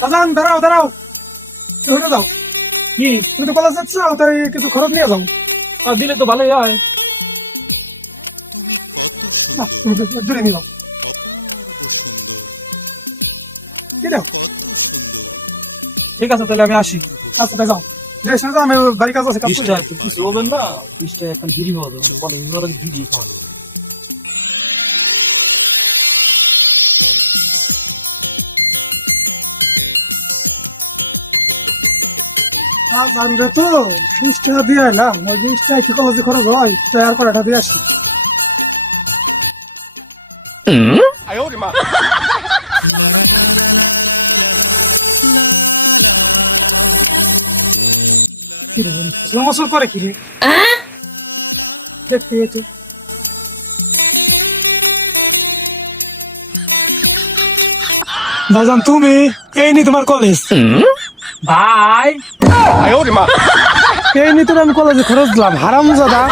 বাজান দাঁড়াও দাঁড়াও, হয়ে যাও। কি তুমি তো কলেজ যাচ্ছ, তাই কিছু খরচ নিয়ে যাও। দিলে তো ভালোই হয়। দূরে নিয়ে যাও। কি দাও? ঠিক আছে তাহলে আমি আসি। আচ্ছা তাই যাও। আমি বাড়ির কাজ আছে। কিছু বলবেন না, এখন বিড়ি পাওয়া যাবে না, বলেন বিড়ি খাওয়া যাবে। জানবে তো 20 টাকা দিয়ে এলাম, ওই 20 টাকা কি কলেজে খরচ হয়, তৈরি করাটা দিয়ে আসি। বছর করে কি রে দেখতে যেত। ভাইজান তুমি এই নি তোমার কলেজ ভাই, এই নি তোর আমি কলেজে খরচ দিলাম হারাম জাদা।